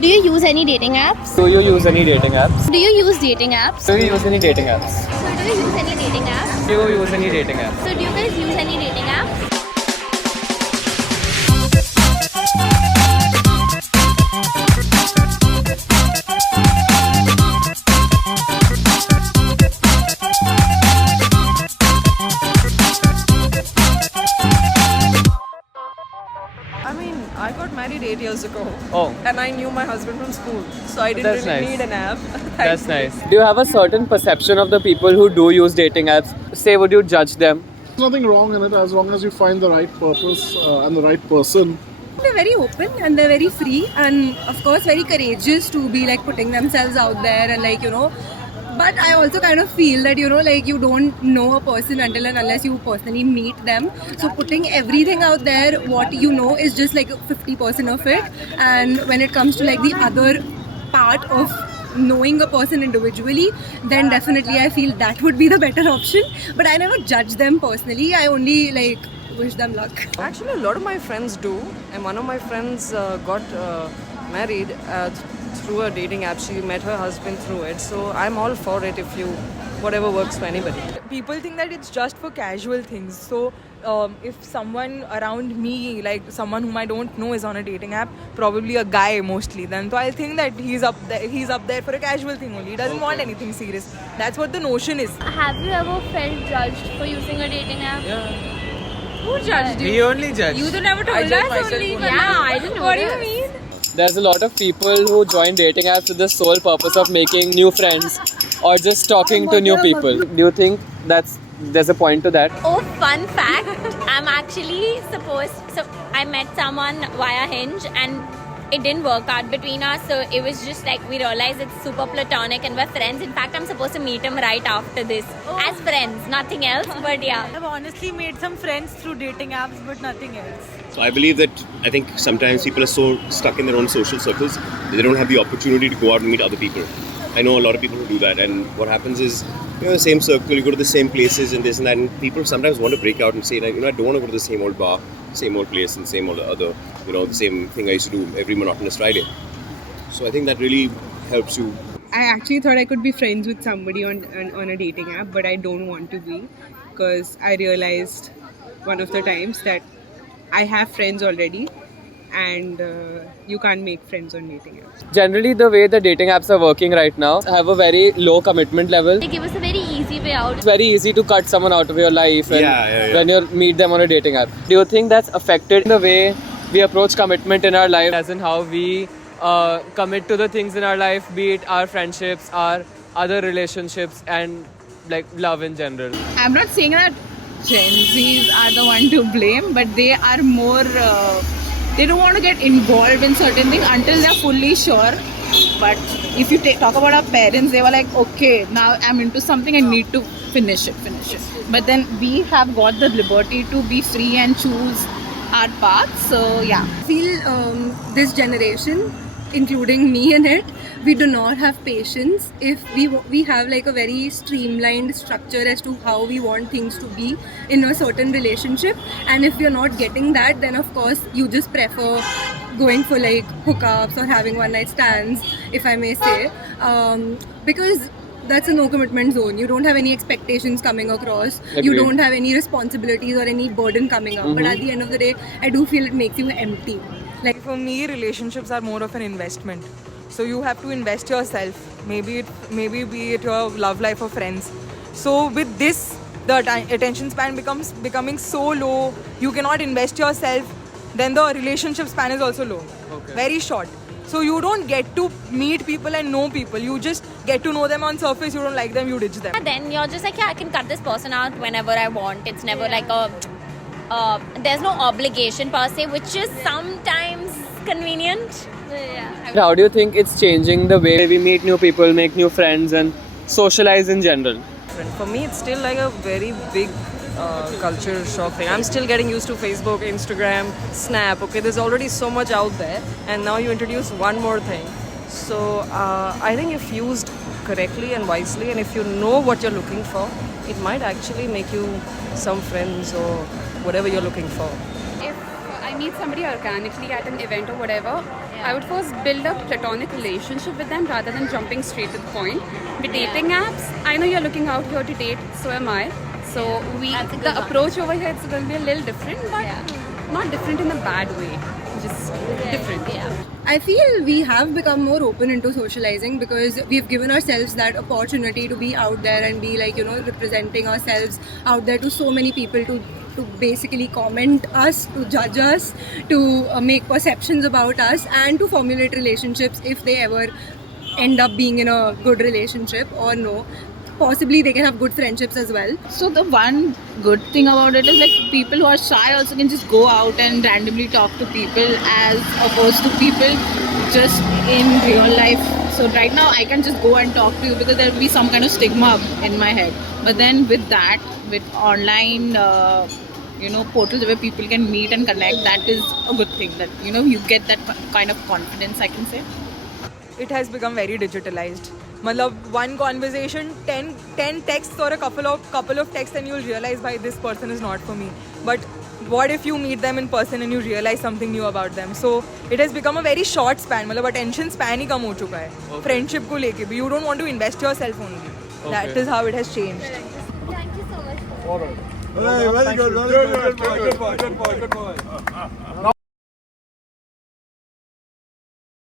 Do you use any dating apps? Do you use any dating apps? Do you use dating apps? Do you use any dating apps? So do you use any dating apps? Do you use any dating apps? So do you guys use any dating apps? I mean, I got married 8 years ago. Oh, And I knew my husband from school. So I didn't That's really nice. need an app. that's nice. Do you have a certain perception of the people who do use dating apps? Say, would you judge them? There's nothing wrong in it as long as you find the right purpose and the right person. They're very open and they're very free and of course very courageous to be like putting themselves out there and like but I also kind of feel that like you don't know a person until and unless you personally meet them, so putting everything out there what you know is just like 50% of it, and when it comes to like the other part of knowing a person individually, then definitely I feel that would be the better option. But I never judge them personally, I only like wish them luck. Actually, a lot of my friends do. And one of my friends got married through a dating app. She met her husband through it. So I'm all for it whatever works for anybody. People think that it's just for casual things. So if someone around me, like someone whom I don't know, is on a dating app, probably a guy mostly, then so I think that he's up there for a casual thing only. He doesn't want anything serious. That's what the notion is. Have you ever felt judged for using a dating app? Yeah. Who judged you? We only judge. You never told judge us myself only. only. Yeah, I didn't know What do this. you mean? There's a lot of people who join dating apps with the sole purpose of making new friends or just talking to new people. Do you think there's a point to that? Oh, fun fact. I'm actually so I met someone via Hinge and it didn't work out between us. So it was just like we realized it's super platonic and we're friends. In fact, I'm supposed to meet him right after this as friends, nothing else. But yeah. I've honestly made some friends through dating apps, but nothing else. So I believe that I think sometimes people are so stuck in their own social circles that they don't have the opportunity to go out and meet other people. I know a lot of people who do that, and what happens is, the same circle, you go to the same places and this and that, and people sometimes want to break out and say, I don't want to go to the same old bar, same old place, and same old other, the same thing I used to do every monotonous Friday. So I think that really helps you. I actually thought I could be friends with somebody on a dating app, but I don't want to be, because I realized one of the times that I have friends already and you can't make friends on dating apps. Generally, the way the dating apps are working right now have a very low commitment level. They give us a very easy way out. It's very easy to cut someone out of your life when you meet them on a dating app. Do you think that's affected the way we approach commitment in our life, as in how we commit to the things in our life, be it our friendships, our other relationships, and like love in general? I'm not saying that Gen Zs are the one to blame, but they are more, they don't want to get involved in certain things until they're fully sure. But if you talk about our parents, they were like, okay, now I'm into something, I need to finish it. But then we have got the liberty to be free and choose our path. So yeah. I feel this generation, including me in it, we do not have patience if we have like a very streamlined structure as to how we want things to be in a certain relationship, and if you're not getting that, then of course you just prefer going for like hookups or having one night stands, if I may say, because that's a no commitment zone. You don't have any expectations coming across. Agreed. You don't have any responsibilities or any burden coming up. But at the end of the day, I do feel it makes you empty. Like For me, relationships are more of an investment. So you have to invest yourself. Maybe be it your love life or friends. So with this, the attention span becoming so low. You cannot invest yourself. Then the relationship span is also low. Okay. Very short. So you don't get to meet people and know people. You just get to know them on surface. You don't like them, you ditch them. Then you're just like, yeah, I can cut this person out whenever I want. It's never like there's no obligation per se, which is sometimes convenient. Yeah. How do you think it's changing the way we meet new people, make new friends, and socialize in general? For me, it's still like a very big culture shock thing. I'm still getting used to Facebook, Instagram, Snap. Okay, there's already so much out there, and now you introduce one more thing. So I think if used correctly and wisely, and if you know what you're looking for, it might actually make you some friends or whatever you're looking for. If I meet somebody organically at an event or whatever, I would first build a platonic relationship with them rather than jumping straight to the point. With dating apps, I know you're looking out here to date, so am I. So the approach over here is going to be a little different, but not different in a bad way, just different. I feel we have become more open into socializing because we've given ourselves that opportunity to be out there and be like, representing ourselves out there to so many people to basically comment us, to judge us, to make perceptions about us, and to formulate relationships if they ever end up being in a good relationship or no. Possibly they can have good friendships as well. So the one good thing about it is like people who are shy also can just go out and randomly talk to people as opposed to people just in real life. So right now I can just go and talk to you because there will be some kind of stigma in my head. But then with online portals where people can meet and connect, that is a good thing that you get that kind of confidence, I can say. It has become very digitalized. Matlab, one conversation, 10 texts or a couple of texts, and you'll realize why this person is not for me. But what if you meet them in person and you realize something new about them? So it has become a very short span. Matlab, attention span ही कम हो चुका है. Friendship को लेके भी, you don't want to invest yourself only. That is how it has changed. Thank you so much. All right. Very good.